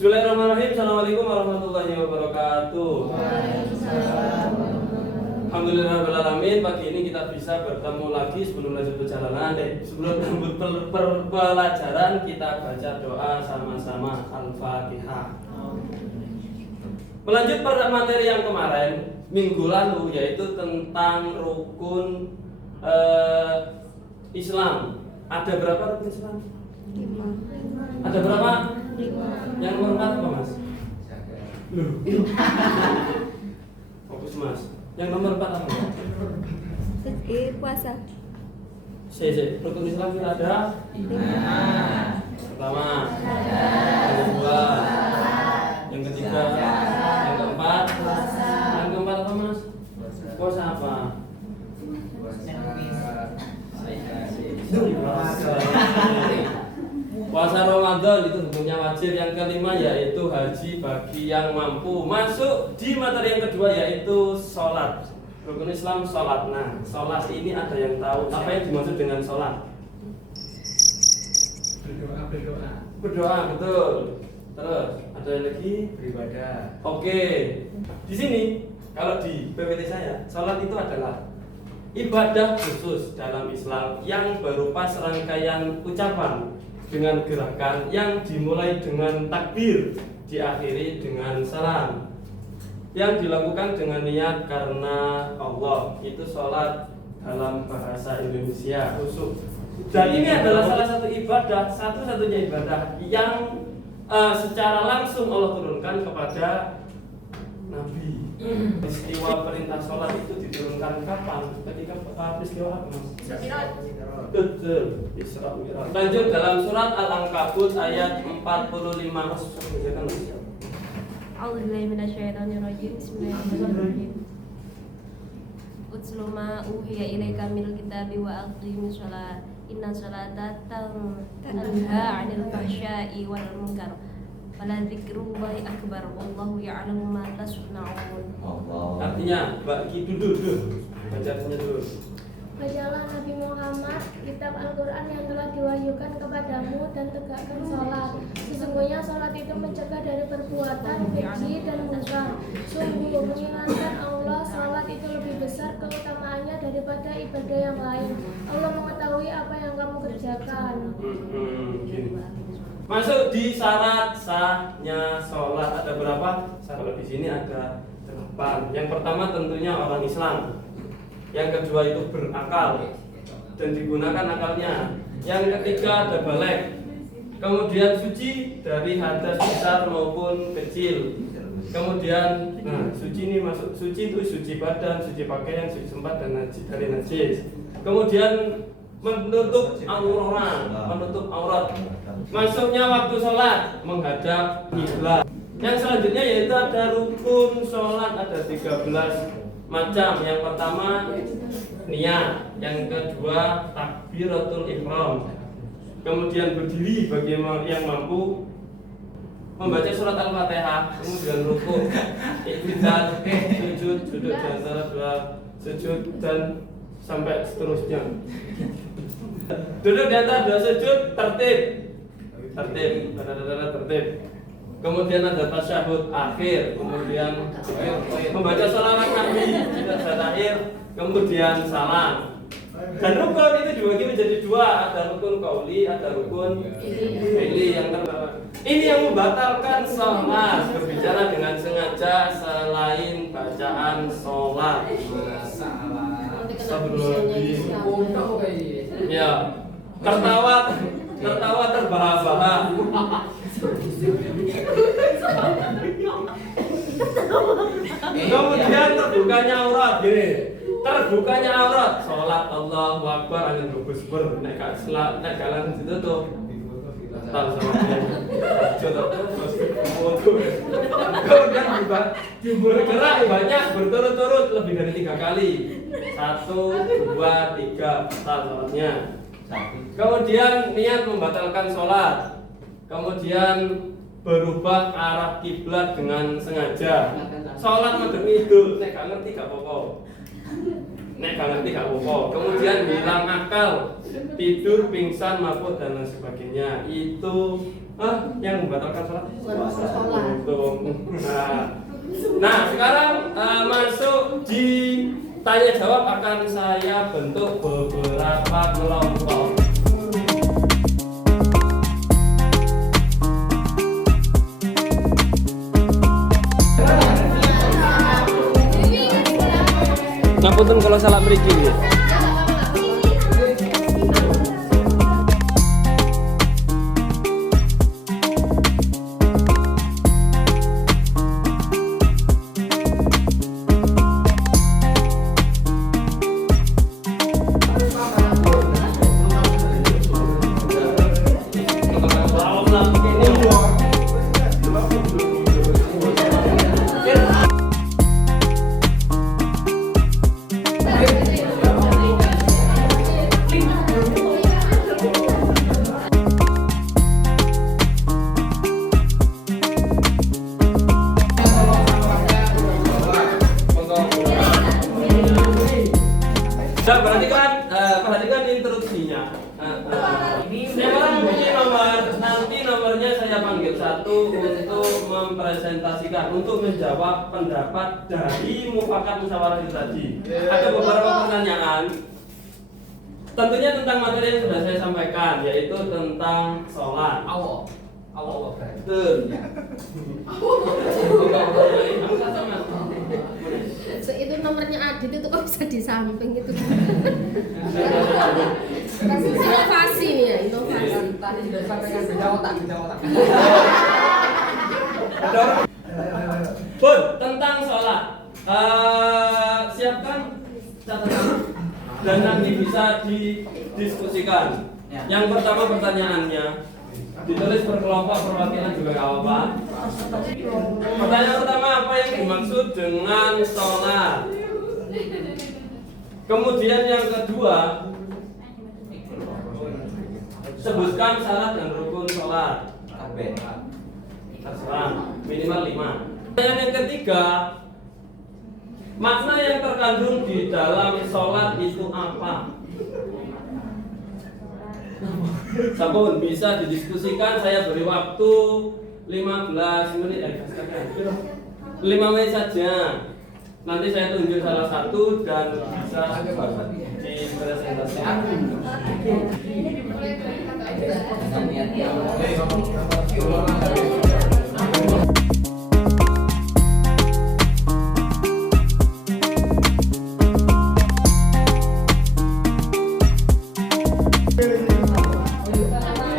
Bismillahirrahmanirrahim. Assalamualaikum warahmatullahi wabarakatuh. Alhamdulillahirrahmanirrahim. Pagi ini kita bisa bertemu lagi. Sebelum lanjut perjalanan, sebelum lanjut pelajaran, kita baca doa sama-sama Al-Fatihah. Melanjut pada materi yang kemarin minggu lalu, yaitu tentang rukun Islam. Ada berapa rukun Islam? 5. Ada berapa? 5. Yang nomor 4 apa, Mas? Fokus, Mas. Yang nomor 4 apa? Puasa. Rukun Islam kita ada 5. Pertama, yang kedua, yang ketiga, yang keempat. Yang keempat apa, Mas? Puasa apa? Puasa Ramadan itu hukumnya wajib. Yang kelima yaitu haji bagi yang mampu. Masuk di materi yang kedua yaitu sholat. Rukun Islam sholat. Nah, sholat ini ada yang tahu apa yang dimaksud dengan sholat? Berdoa, betul. Terus ada yang lagi? Beribadah. Oke. Di sini kalau di PPT saya, sholat itu adalah ibadah khusus dalam Islam yang berupa serangkaian ucapan dengan gerakan yang dimulai dengan takbir, diakhiri dengan salam, yang dilakukan dengan niat karena Allah. Itu sholat dalam bahasa Indonesia khusus. Dan ini adalah salah satu ibadah, satu-satunya ibadah yang secara langsung Allah turunkan kepada Nabi. Peristiwa perintah sholat itu diturunkan kapan? Ketika peristiwa apa, Mas? Betul, Isra Mi'raj. Lanjut dalam surat Al-Ankabut ayat 45. A'udzubillahi minasyaitonirrajim. Bismillahirrahmanirrahim. Utslu ma uhiya ilaika minal kitabi wa aqimis shalah. Inna sholata tanha 'anil fahsya'i wal munkar. Wala dzikrullahi akbar. Wallahu ya'lamu ma tasna'un. Artinya, bagi dulu. Bacanya dulu. Bacalah Nabi Muhammad kitab Al-Quran yang telah diwahyukan kepadamu dan tegakkan sholat. Sesungguhnya sholat itu mencegah dari perbuatan keji dan munkar. Sungguh mengingatkan Allah, sholat itu lebih besar keutamaannya daripada ibadah yang lain. Allah mengetahui apa yang kamu kerjakan. Masuk di syarat sahnya sholat. Ada berapa? Kalau di sini ada 8. Yang pertama tentunya orang Islam. Yang kedua itu berakal dan digunakan akalnya. Yang ketiga ada balik. Kemudian suci dari hadas besar maupun kecil. Kemudian suci ini masuk, suci itu suci badan, suci pakaian, suci tempat dan najis dari najis. Kemudian menutup aurat. Masuknya waktu sholat menghadap kiblat. Yang selanjutnya yaitu ada rukun sholat, ada 13 macam. Yang pertama niat, yang kedua takbiratul ihram, kemudian berdiri bagi yang mampu, membaca surat Al-Fatihah, kemudian rukuk, iktidal, sujud, duduk di antara dua sujud dan sampai seterusnya. Duduk di antara dua sujud, tertib. Kemudian ada tasyahud akhir, kemudian membaca sholawat Nabi, akhir, kemudian salam. Dan rukun itu dibagi menjadi 2, ada rukun qauli, ada rukun fi'li. Ini yang membatalkan sholat, berbicara dengan sengaja selain bacaan sholat. Ya, tertawa terbahak-bahak. Kemudian terbukanya aurat, terbukanya aurat, sholat Allahu Akbar angin berbusber, nek galan situ tuh. Tahu sama Kemudian bergerak banyak berturut-turut lebih dari 3 kali. 1, 2, 3 batal sholatnya. Kemudian niat membatalkan sholat. Kemudian berubah arah kiblat dengan sengaja. Sholat madhep ngidul, nek gak ngerti gak apa-apa. Kemudian hilang akal, tidur, pingsan, mabuk dan lain sebagainya. Itu Yang membatalkan sholat? Untung. Nah, sekarang masuk di tanya jawab, akan saya bentuk beberapa kelompok. Ngapunten kalau salah mriki ya. Perhatikan instruksinya. Sekarang bunyi nomor, nanti nomornya saya panggil satu untuk mempresentasikan, untuk menjawab pendapat dari mufakat musyawarah itu tadi. Ada beberapa pertanyaan, tentunya tentang materi yang sudah saya sampaikan, yaitu tentang sholat. Betul. Itu nomornya Adit itu kok bisa di samping itu. Inovasi nih ya, inovasi. Tadi sudah sampaikan beda otak. Bun, tentang sholat. Siapkan catatan dan nanti bisa didiskusikan. Yang pertama pertanyaannya ditulis berkelompok, perwakilan juga nggak apa-apa. Pertanyaan pertama, apa yang dimaksud dengan sholat? Kemudian yang kedua, sebutkan syarat dan rukun sholat. Terserah, minimal 5. Pertanyaan yang ketiga, makna yang terkandung di dalam sholat itu apa? Sabun bisa didiskusikan, saya beri waktu 15 menit 5 menit saja. Nanti saya tunjuk salah satu dan bisa dipresentasikan.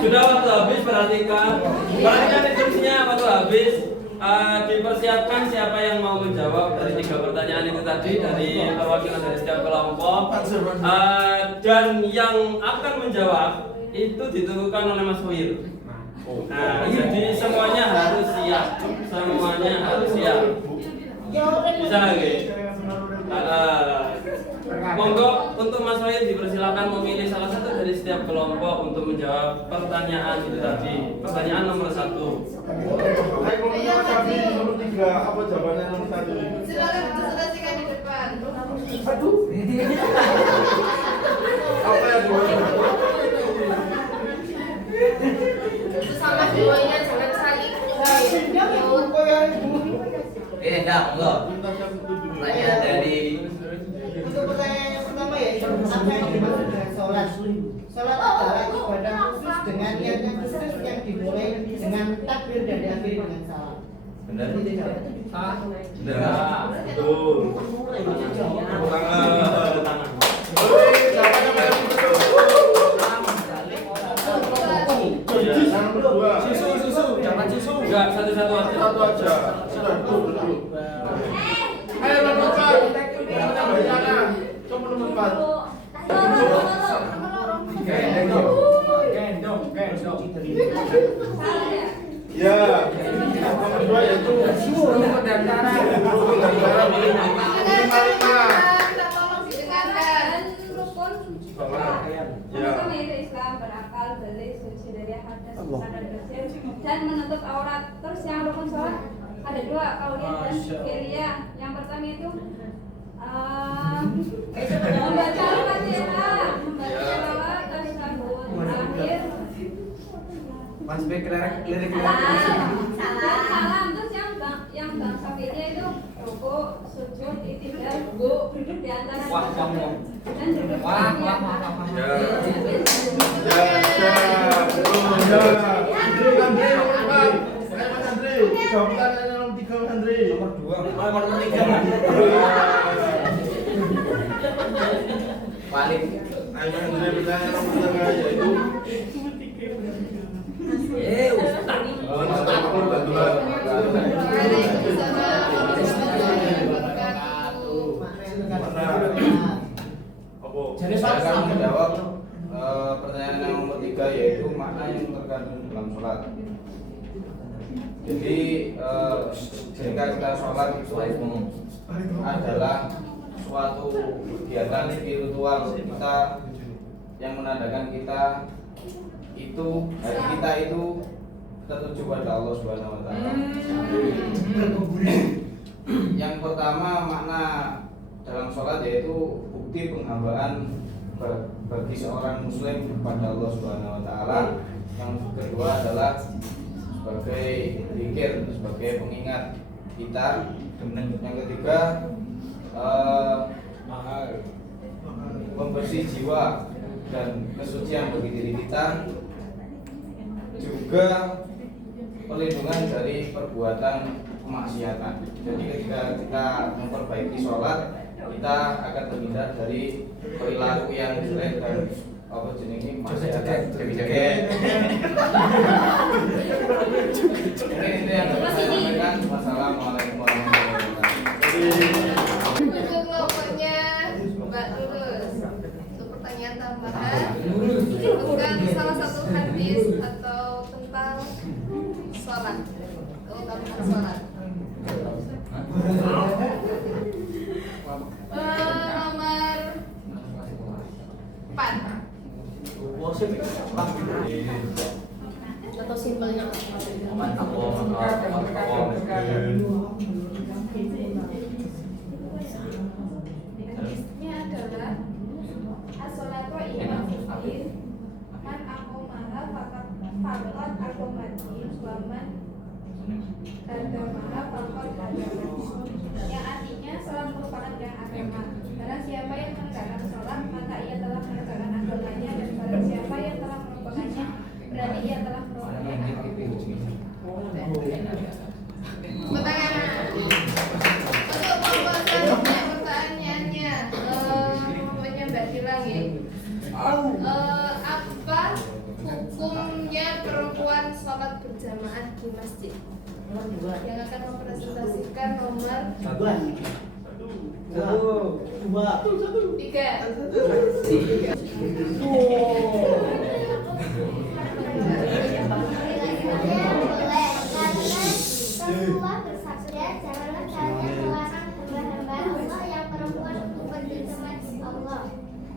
Sudah waktu habis, perhatikan instruksinya, waktu habis. Dipersiapkan siapa yang mau menjawab dari 3 pertanyaan itu tadi, dari perwakilan dari setiap kelompok, dan yang akan menjawab itu ditentukan oleh Mas Wir. Nah, jadi semuanya harus siap, bisa lagi. Monggo untuk Mas Wahid dipersilakan memilih salah satu dari setiap kelompok untuk menjawab pertanyaan itu tadi. Pertanyaan nomor 1. Nomor 3, apa jawabannya nomor 1? Silakan dipresentasikan di depan. Apa yang Sama duanya jangan saling. Enggak, enggak. Tanya dari Untuk pertanyaan yang pertama yaitu apa yang dimaksud dengan sholat? Sholat adalah ibadah khusus dengan niat yang khusus yang dimulai dengan takbir dan diakhiri dengan salam. benar. Betul. Tangan. Susu, jangan susu. Enggak, satu-satu aja. Satu aja. Sudah, dulu. Ayo nomor 4. Namanya bagaimana? Coba nomor 4. Gendong. Ya. Nomor 2 yaitu Rukun dan syarat. rukun dan syarat. Tolong didengarkan. Ya. Yaitu Islam berakal, balik, suci dari hadas, sadar bersih, dan menutup aurat. Terus yang rukun sholat ada 2, kauliyah dan fi'liyah. Yang pertama itu membaca Al-Fatihah, membaca selawat, tasyahud akhir, Mas Bek lirik Salam terus yang bangsa ini itu rukuk, sujud, i'tidal, duduk di antara dan duduk Paling Andre bertanya nomor tengah yaitu Ustaz. Jadi saya akan menjawab pertanyaan yang nomor 3 yaitu makna yang terkandung dalam sholat. Jadi jika kita sholat itu adalah suatu kegiatan spiritual kita yang menandakan kita itu hari kita itu tertuju pada Allah Subhanahu wa taala. Yang pertama makna dalam sholat yaitu bukti penghambaan bagi seorang muslim kepada Allah Subhanahu wa taala. Yang kedua adalah sebagai zikir, sebagai pengingat kita. Yang ketiga membersih jiwa dan kesucian bagi diri kita, juga perlindungan dari perbuatan kemaksiatan. Jadi ketika kita memperbaiki sholat, kita akan terhindar dari perilaku yang jelek dan apa jenenge kemaksiatan. Mungkin itu yang dapat saya sampaikan. Wassalamualaikum warahmatullahi wabarakatuh. Kelompoknya Mbak Lulus. Untuk pertanyaan tambahan, bukan salah satu hadis atau tentang sholat, keutamaan sholat. Nomor 4. Atau simpelnya Hadisnya adalah as-sholatu imamuddin man aqamaha faqad aqamaddin wa man hadamaha faqad hadamaddin. Yang artinya sholat merupakan tiang agama. Barang siapa yang menegakkan sholat, maka ia telah menegakkan agamanya, dan barang siapa yang telah merupakannya, berarti ia telah merupakan agama. Pertanyaan untuk pembahasan pertanyaannya, pokoknya Mbak Gilang ya. Apa hukumnya perempuan sholat berjamaah di masjid? Yang akan mempresentasikan nomor 3. Rasulullah bersabda, janganlah kalian melarang hamba-hamba Allah yang perempuan untuk berjamaah di Allah.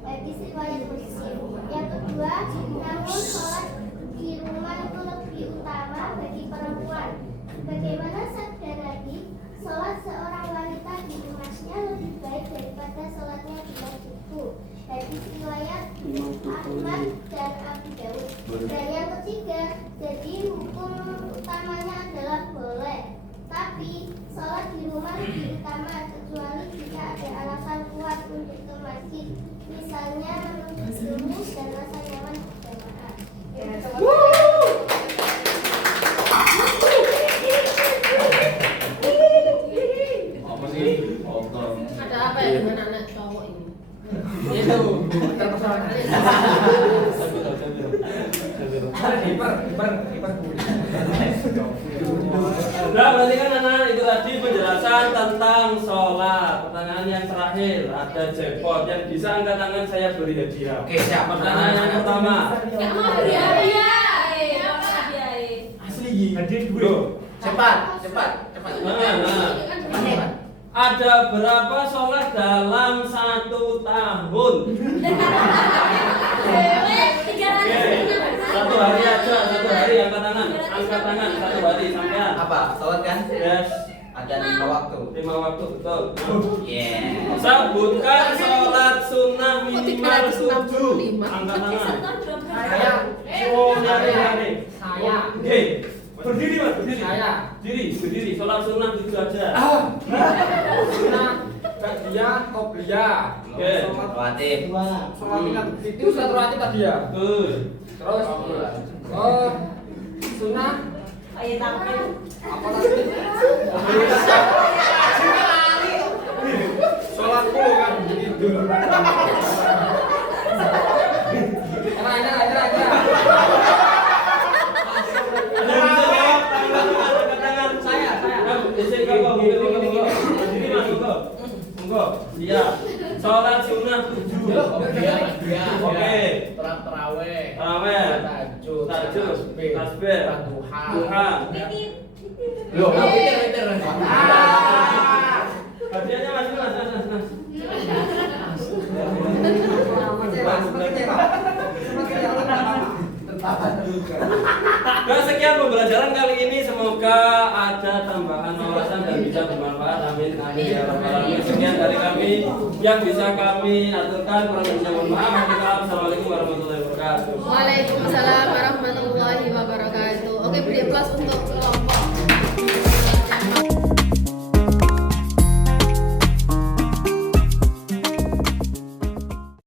Bagi riwayat Muslim. Yang kedua, namun sholat di rumah itu lebih utama bagi perempuan. Bagaimana sabda Nabi, sholat seorang wanita di rumahnya lebih baik daripada sholatnya di masjidku. Hadis riwayat Ahmad dan Abu Dawud. Dan yang ketiga, jadi hukum utamanya adalah boleh, tapi sholat di rumah lebih utama kecuali jika ada alasan kuat untuk ke masjid, misalnya menuntut ilmu dan rasa nyaman berjamaah. ada apa ya dengan anak cowok ini? Nah, berarti kan anak itu tadi penjelasan tentang sholat. Pertanyaan yang terakhir ada jackpot yang bisa angkat tangan, saya beri hadiah. Oke, siap. Pertanyaan yang pertama. Nggak mau hadiah. Asli hadiah dulu. Cepat. Nah. Ada berapa sholat dalam 1 tahun? Satu hari aja, satu hari angkat tangan, satu hari sampean. Apa? Sholat kan? Yes. Ada 5 waktu. 5 waktu betul. Yeah. Sebutkan sholat sunnah minimal 7. Angkat tangan. Saya. Oh, nyari. Saya. berdiri mas, berdiri. Saya. Berdiri. Sholat sunnah itu aja. Sunnah dia qobliyah. Oke. Rawatib. Itu sholat rawatib tadi ya. Terus sunnah apa tadi? Sholat dulu kan begitu. Ada. Ada yang bisa jawab? Tangan. Saya. Berdiri mas, monggo. Iya. Sholat sunnah 7. Oke. Terawih. Tahajud. Tasbih. Duha. Loh, pinter. Hadiahnya mas. Nah, sekian pembelajaran kali ini, semoga ada tambahan wawasan dan bisa bermanfaat. Amin ya rabbal alamin. Sekian dari kami yang bisa kami aturkan, kurang lebihnya mohon maaf. Assalamualaikum warahmatullahi wabarakatuh. Waalaikumsalam warahmatullahi wabarakatuh. Oke, beri aplaus untuk kelompok